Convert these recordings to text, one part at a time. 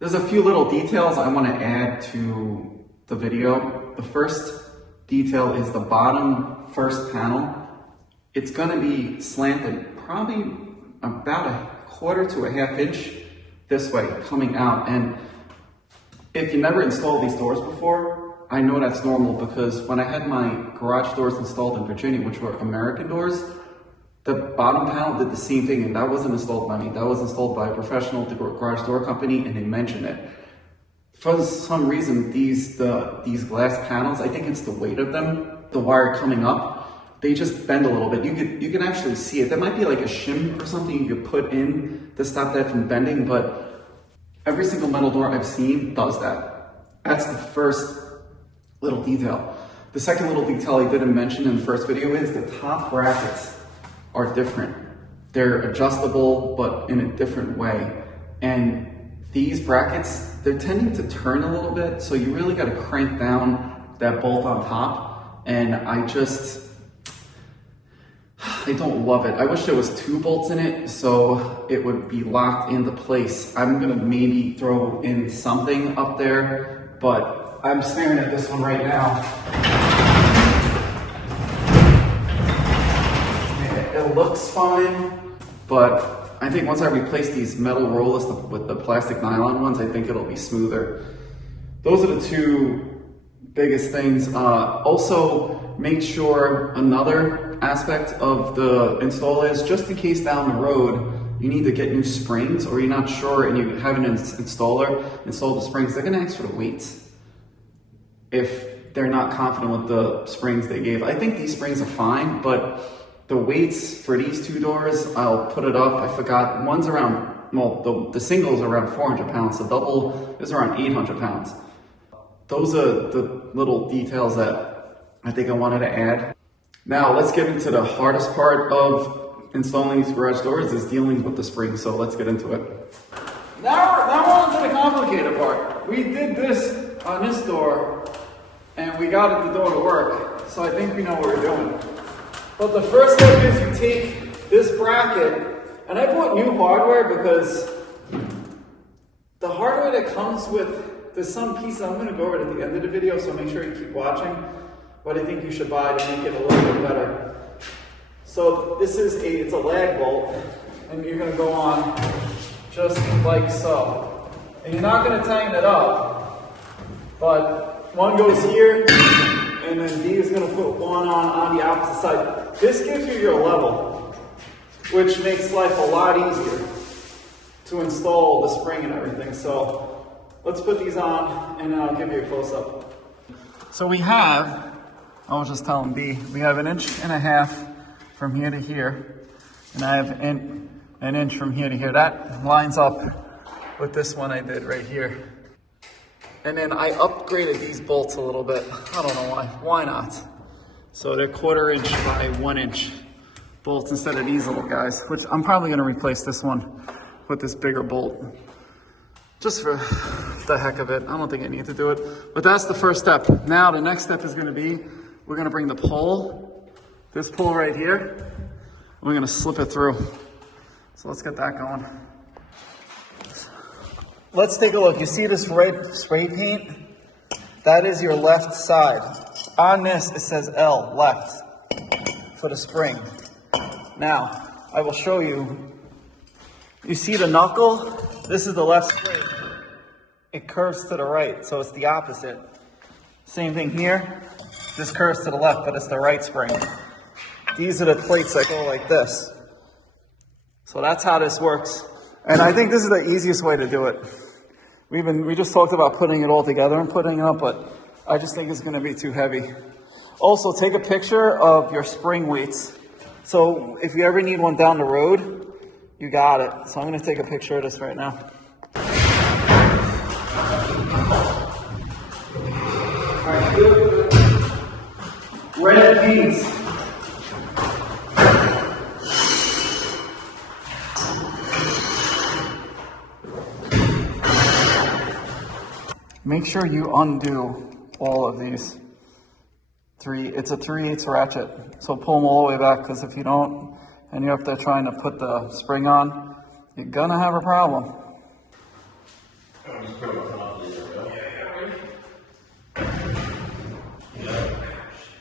There's a few little details I want to add to the video. The first detail is the bottom first panel. It's going to be slanted probably about a quarter to a half inch this way coming out. And if you never installed these doors before, I know that's normal because when I had my garage doors installed in Virginia, which were American doors, the bottom panel did the same thing, and that wasn't installed by me. That was installed by a professional garage door company, and they mentioned it. For some reason, these glass panels, I think it's the weight of them, the wire coming up, they just bend a little bit. You can actually see it. There might be like a shim or something you could put in to stop that from bending, but every single metal door I've seen does that. That's the first little detail. The second little detail I didn't mention in the first video is the top brackets are different. They're adjustable, but in a different way. And these brackets, they're tending to turn a little bit, so you really gotta crank down that bolt on top. And I don't love it. I wish there was 2 bolts in it so it would be locked into place. I'm gonna maybe throw in something up there, but I'm staring at this one right now. It looks fine, but I think once I replace these metal rollers with the plastic nylon ones, I think it'll be smoother. Those are the 2 biggest things. Also, make sure another aspect of the install is just in case down the road you need to get new springs or you're not sure and you have an installer install the springs, they're gonna ask for the weights if they're not confident with the springs they gave. I think these springs are fine, but the weights for these 2 doors, I'll put it up. I forgot, one's around, well, the single's around 400 pounds, the double is around 800 pounds. Those are the little details that I think I wanted to add. Now let's get into the hardest part of installing these garage doors is dealing with the springs, so let's get into it. Now we're on to the complicated part. We did this on this door and we got the door to work, so I think we know what we're doing. But the first step is you take this bracket, and I bought new hardware because the hardware that comes with, there's some pieces, I'm gonna go over it at the end of the video, so make sure you keep watching, but I think you should buy to make it a little bit better. So this is it's a lag bolt, and you're gonna go on just like so. And you're not gonna tighten it up, but one goes here, and then D is going to put one on the opposite side. This gives you your level, which makes life a lot easier to install the spring and everything. So let's put these on and I'll give you a close-up. So we have, I was just telling B, we have 1.5 inches from here to here, and I have an inch from here to here. That lines up with this one I did right here. And then I upgraded these bolts a little bit. I don't know why. Why not? So they're 1/4 inch by 1 inch bolts instead of these little guys, which I'm probably going to replace this one with this bigger bolt. Just for the heck of it. I don't think I need to do it. But that's the first step. Now the next step is going to be, we're going to bring the pole, this pole right here, and we're going to slip it through. So let's get that going. Let's take a look. You see this red spray paint? That is your left side. On this, it says L, left, for the spring. Now, I will show you. You see the knuckle? This is the left spring. It curves to the right, so it's the opposite. Same thing here. This curves to the left, but it's the right spring. These are the plates that go like this. So that's how this works. And I think this is the easiest way to do it. We just talked about putting it all together and putting it up, but I just think it's gonna be too heavy. Also, take a picture of your spring weights. So if you ever need one down the road, you got it. So I'm gonna take a picture of this right now. All right, good. Red beans. Make sure you undo all of these. It's a 3/8 ratchet, so pull them all the way back, because if you don't, and you're up there trying to put the spring on, you're gonna have a problem. I'm just putting on top of these, right? Yeah, ready?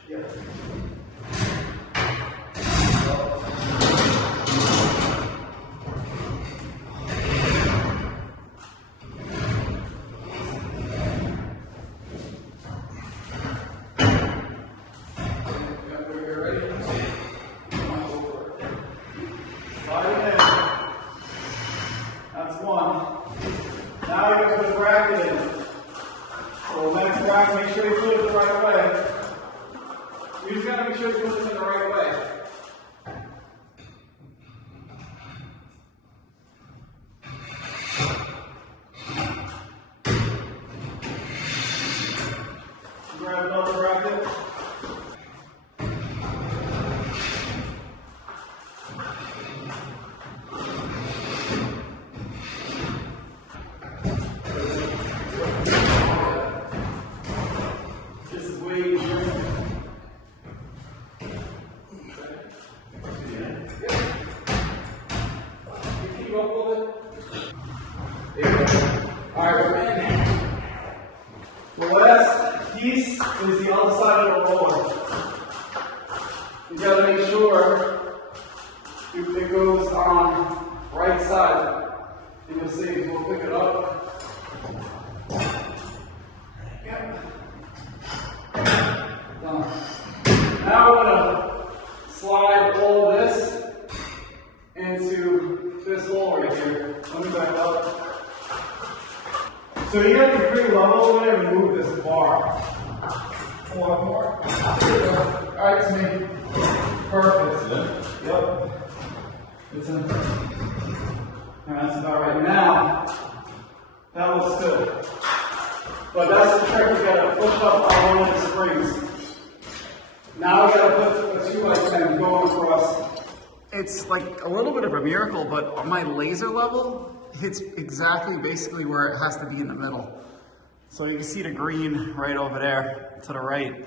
Yeah. That's one. Now you gotta put a bracket in. So the next bracket, make sure you put it the right way. You just gotta make sure you put it in the right way. Grab another bracket. This is way easier. You keep up with it. There you go. Alright, we're in. The last piece is the other side of the roller. You gotta make sure it goes on right side. And you'll see, we'll pick it up. Yep. Done. Now we're gonna slide all this into this hole right here. Let me back up. So you gotta be pretty level over there and move this bar. One more. Alright, it's me. Perfect. Yep. It's in. Alright, that's about right. Now, that looks good. But that's the trick, you gotta push up on one of the springs. Now we gotta put a 2x10 going across. It's like a little bit of a miracle, but on my laser level, hits exactly basically where it has to be in the middle. So you can see the green right over there to the right.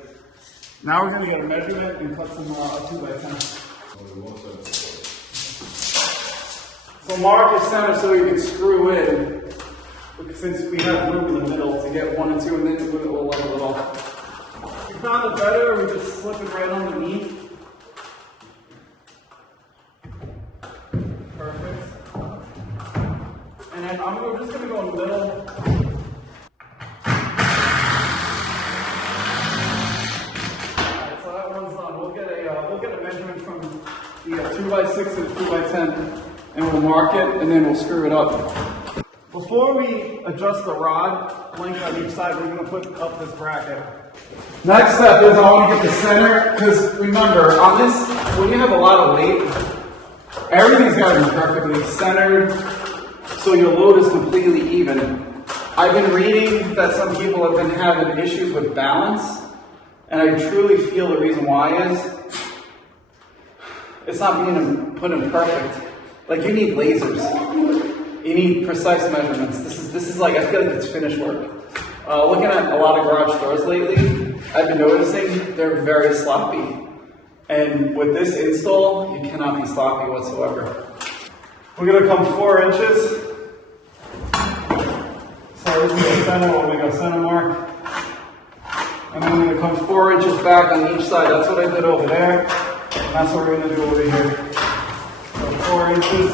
Now we're gonna get a measurement and cut some 2x10. So mark your center so you can screw in, since we have room in the middle to get 1 and 2, and then we'll level it off. If you found it better, we just slip it right underneath. Perfect. And then we're just going to go in the middle. Alright, so that one's done. We'll get a measurement from the 2x6 and 2x10, and we'll mark it, and then we'll screw it up. Before we adjust the rod length on each side, we're going to put up this bracket. Next step is I want to get the center, because remember, on this, when you have a lot of weight, everything's got to be perfectly centered, so your load is completely even. I've been reading that some people have been having issues with balance, and I truly feel the reason why is, it's not being put in perfect. Like, you need lasers. You need precise measurements. This is like, I feel like it's finished work. Looking at a lot of garage doors lately, I've been noticing they're very sloppy. And with this install, you cannot be sloppy whatsoever. We're gonna come 4 inches. So this is the center, we'll make a center mark. And then we're gonna come 4 inches back on each side. That's what I did over there. And that's what we're gonna do over here. So 4 inches.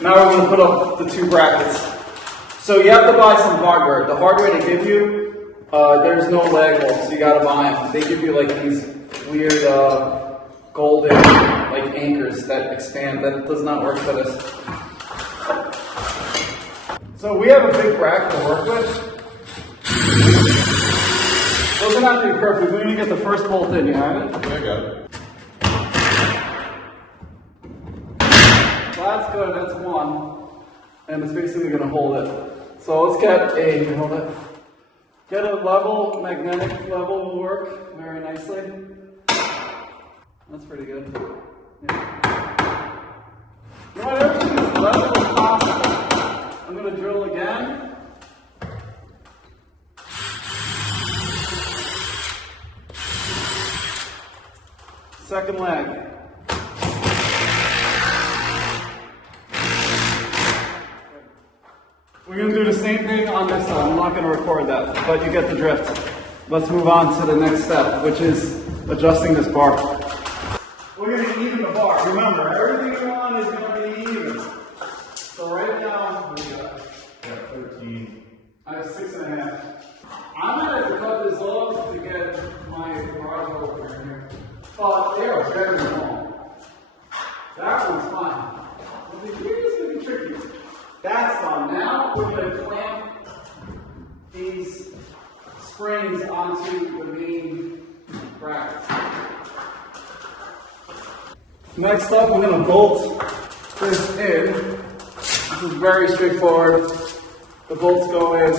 Now we're going to put up the 2 brackets. So you have to buy some hardware. The hardware they give you, there's no lag bolts, so you got to buy them. They give you like these weird golden like anchors that expand. That does not work for this. So we have a big bracket to work with. Doesn't have to be perfect. We need to get the first bolt in. You have it? I got it. That's good, that's 1. And it's basically going to hold it. So let's get a level, magnetic level will work very nicely. That's pretty good. Yeah. You want everything as level as possible. I'm going to drill again. Second leg. We're going to do the same thing on this side. I'm not going to record that, but you get the drift. Let's move on to the next step, which is adjusting this bar. We're going to even the bar. Remember, everything you want is going to be even. So right now, we got 13. I have 6.5. I'm going to have to cut this off to get my garage over here. But they are very long. That one's fine. But the gear is going to be tricky. That's done. Now we're going to clamp these springs onto the main brackets. Next up, we're going to bolt this in. This is very straightforward. The bolts go in.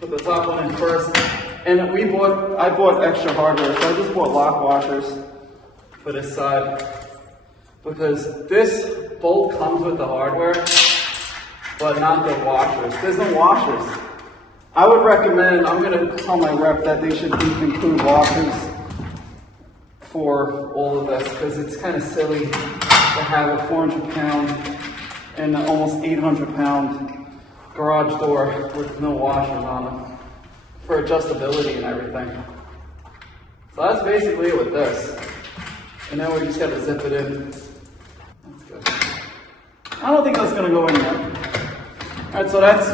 Put the top one in first. And I bought extra hardware, so I just bought lock washers for this side. Because this bolt comes with the hardware, but not the washers. There's no washers. I would recommend, I'm going to tell my rep that they should include washers for all of this, because it's kind of silly to have a 400-pound and almost 800-pound garage door with no washers on them for adjustability and everything. So that's basically it with this. And then we just got to zip it in. That's good. I don't think that's going to go in there. Alright, so that's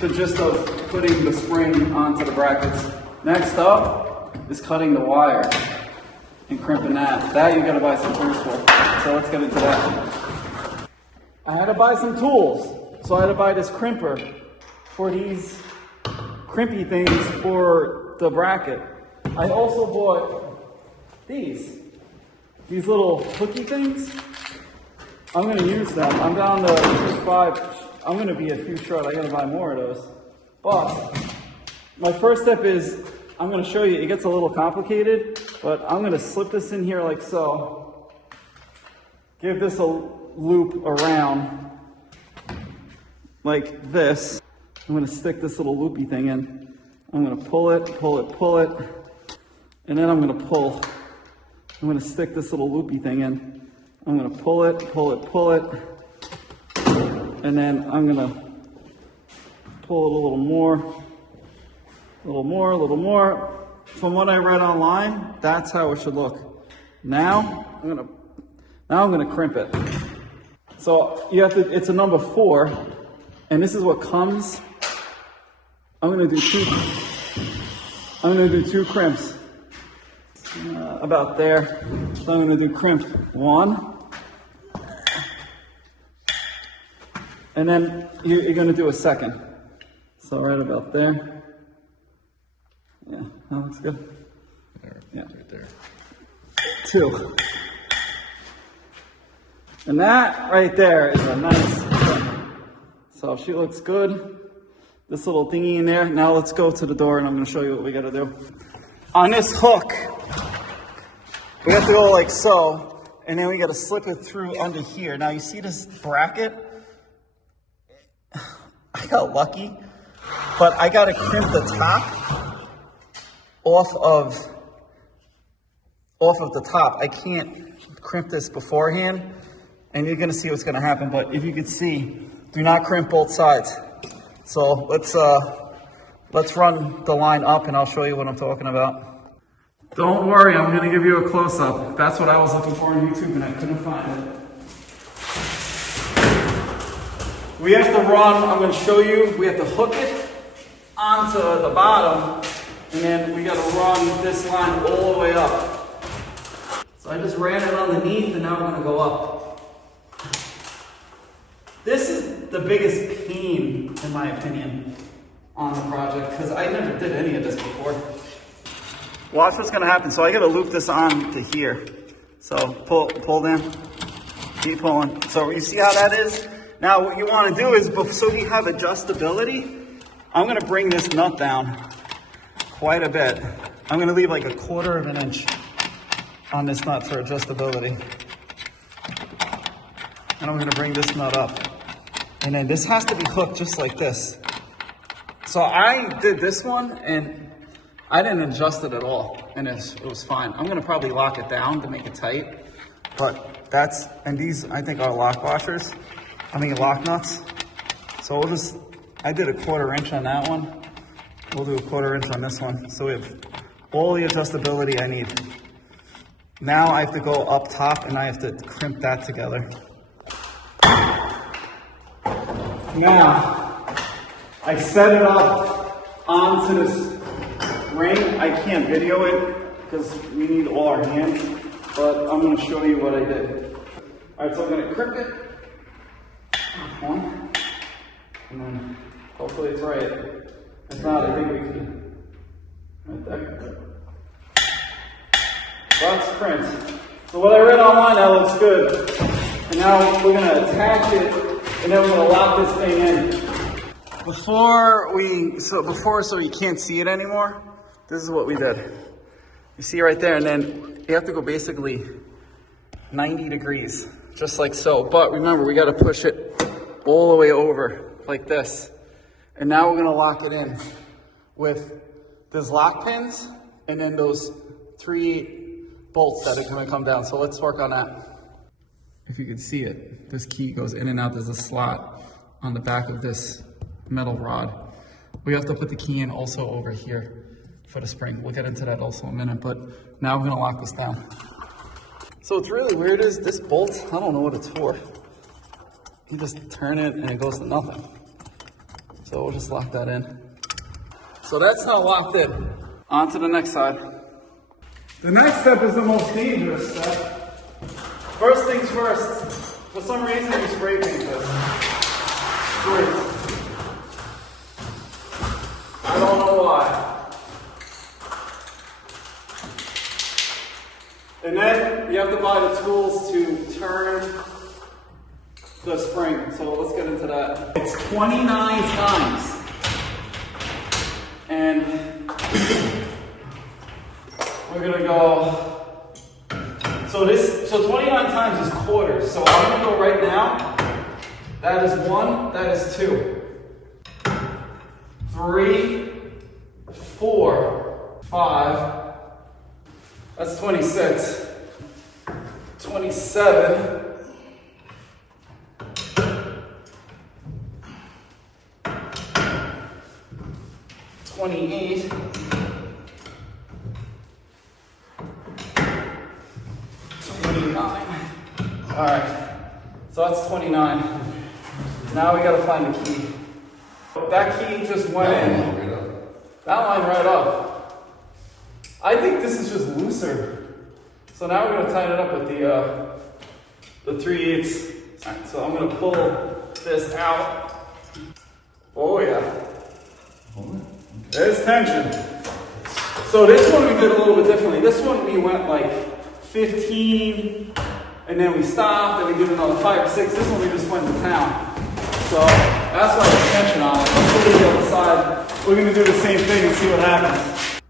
the gist of putting the spring onto the brackets. Next up is cutting the wire and crimping that. That you gotta buy some tools for. So let's get into that. I had to buy some tools. So I had to buy this crimper for these crimpy things for the bracket. I also bought these little hooky things. I'm gonna use them. I'm down to 5. I'm going to be a few short. I got to buy more of those. But my first step is I'm going to show you. It gets a little complicated, but I'm going to slip this in here like so. Give this a loop around like this. I'm going to stick this little loopy thing in. I'm going to pull it, and then I'm going to pull. I'm going to stick this little loopy thing in. I'm going to pull it. And then I'm going to pull it a little more. From what I read online, that's how it should look. Now I'm going to crimp it. So you have to, it's a number 4, and this is what comes. I'm going to do two crimps. About there. So I'm going to do crimp 1. And then you're going to do a second. So right about there. Yeah, that looks good. Yeah. Right there. 2. And that right there is a nice thing. So she looks good. This little thingy in there. Now let's go to the door and I'm going to show you what we got to do. On this hook, we have to go like so. And then we got to slip it through under here. Now you see this bracket? I got lucky, but I got to crimp the top off of the top. I can't crimp this beforehand, and you're going to see what's going to happen. But if you can see, do not crimp both sides. So let's run the line up, and I'll show you what I'm talking about. Don't worry, I'm going to give you a close-up. That's what I was looking for on YouTube, and I couldn't find it. We have to run, I'm going to show you, we have to hook it onto the bottom, and then we got to run this line all the way up. So I just ran it underneath, and now I'm going to go up. This is the biggest pain, in my opinion, on the project, because I never did any of this before. Watch what's going to happen. So I got to loop this on to here. So pull down, keep pulling. So you see how that is? Now what you want to do is, so we have adjustability, I'm going to bring this nut down quite a bit. I'm going to leave like 1/4 of an inch on this nut for adjustability. And I'm going to bring this nut up. And then this has to be hooked just like this. So I did this one, and I didn't adjust it at all, and it was fine. I'm gonna probably lock it down to make it tight, but and these I think are lock washers. Lock nuts. So I did a 1/4 inch on that one. We'll do a 1/4 inch on this one. So we have all the adjustability I need. Now I have to go up top and I have to crimp that together. Now, I set it up onto this ring. I can't video it because we need all our hands, but I'm going to show you what I did. All right, so I'm going to crimp it. One, and then hopefully it's right. If not, I think we can. Right there. That's crimped. So what I read online, that looks good. And now we're going to attach it, and then we're going to lock this thing in. So you can't see it anymore, this is what we did. You see right there, and then you have to go basically 90 degrees, just like so. But remember, we got to push it all the way over like this. And now we're going to lock it in with those lock pins and then those 3 bolts that are going to come down. So let's work on that. If you can see it, this key goes in and out. There's a slot on the back of this metal rod. We have to put the key in also over here for the spring. We'll get into that also in a minute, but now we're going to lock this down. So what's really weird is this bolt, I don't know what it's for. You just turn it and it goes to nothing. So we'll just lock that in. So that's now locked in. On to the next side. The next step is the most dangerous step. First things first, for some reason you spray paint this. Great. I don't know why. And then you have to buy the tools to turn the spring. So let's get into that. It's 29 times. And we're gonna go, so 29 times is quarters. So I'm gonna go right now. That is 1, that is 2, 3, 4, 5, that's 26, 27, 28, 29. All right, so that's 29. Now we gotta find the key. That key just went in. That line right up. I think this is just looser. So now we're gonna tighten it up with the 3/8. All right, so I'm gonna pull this out. Oh yeah. There's tension. So this one we did a little bit differently. This one we went like 15, and then we stopped, and we did another 5 or 6. This one we just went to town. So that's why there's tension on it. Let's go to the other side. We're gonna do the same thing and see what happens.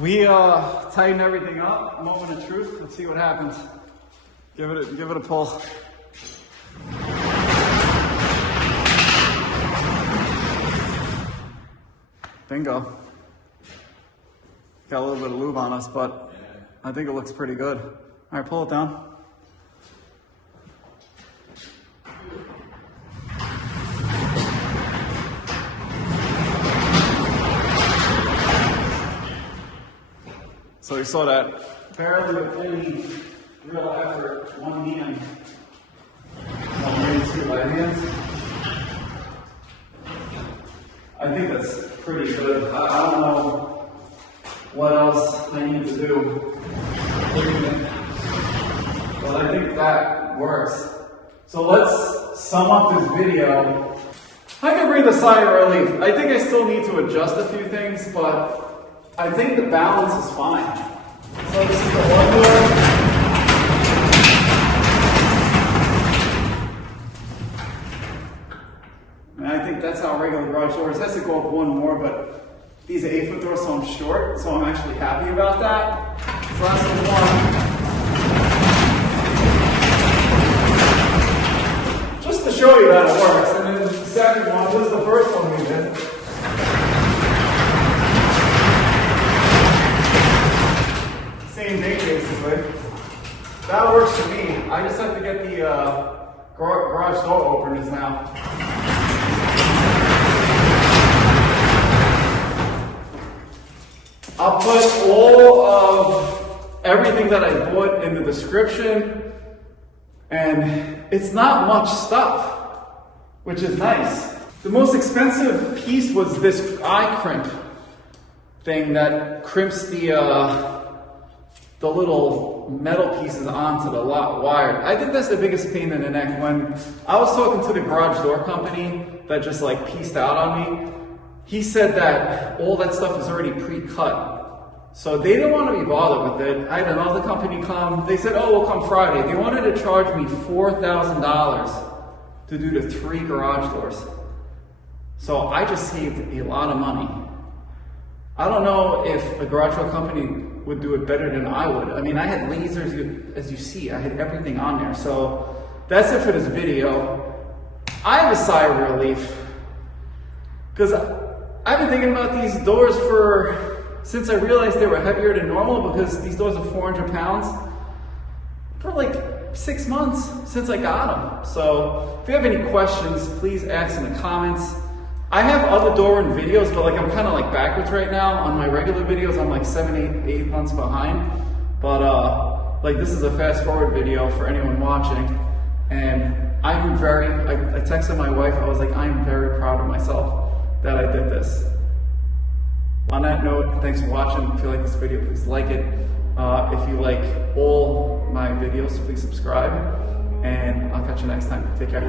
We tighten everything up. Moment of truth. Let's see what happens. Give it a pull. Bingo. Got a little bit of lube on us, but I think it looks pretty good. All right, pull it down. So you saw that barely with any real effort, one hand, maybe 2 right hands. I think that's pretty good. I don't know what else I need to do, but I think that works. So let's sum up this video. I can breathe a sigh of relief. I think I still need to adjust a few things, but I think the balance is fine. So this is the one door. And I think that's how regular garage doors. Has to go up one more, but these are 8-foot doors, so I'm short. So I'm actually happy about that. So that's the one. Just to show you that it works. And then the second one, this is the first one we did. that works for me. I just have to get the garage door openers now. I'll put all of everything that I bought in the description, and it's not much stuff, which is nice. The most expensive piece was this eye crimp thing that crimps the little metal pieces onto the wire. I think that's the biggest pain in the neck. When I was talking to the garage door company that just like pieced out on me, he said that all that stuff is already pre-cut. So they didn't want to be bothered with it. I had another company come. They said, oh, we'll come Friday. They wanted to charge me $4,000 to do the 3 garage doors. So I just saved a lot of money. I don't know if a garage door company would do it better than I would. I mean, I had lasers, as you see, I had everything on there. So that's it for this video. I have a sigh of relief, because I've been thinking about these doors since I realized they were heavier than normal, because these doors are 400 pounds, for like 6 months since I got them. So if you have any questions, please ask in the comments. I have other Doorwin videos, but like I'm kind of like backwards right now. On my regular videos, I'm like 7, 8 months behind. But like this is a fast forward video for anyone watching. And I texted my wife, I was like, I'm very proud of myself that I did this. On that note, thanks for watching. If you like this video, please like it. If you like all my videos, please subscribe. And I'll catch you next time. Take care.